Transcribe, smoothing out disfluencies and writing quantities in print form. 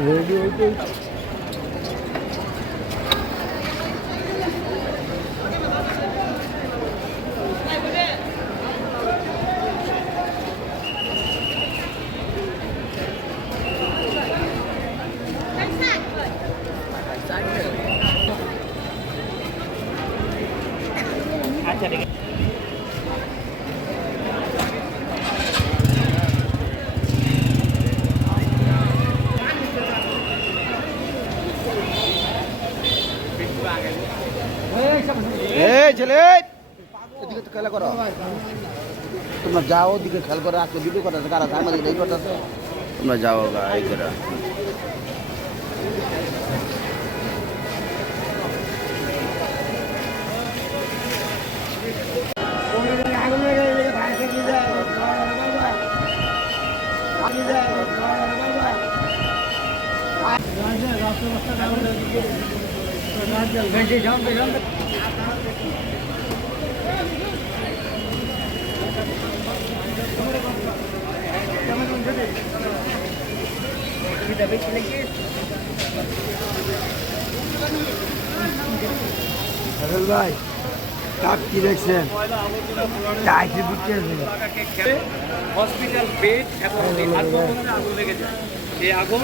ready হইতে আচ্ছা ঠিক ছেলে এদিকে তো খেলা করো তোমরা যাও ওদিকে খেল করে আজকে ভিডিও করতেছে কারা আমাদের এই করতেছে তোমরা যাও এই করে ভাই কাপ কি দেখছেন হসপিটাল বেড এবং আগুন লেগে যায় এই আগুন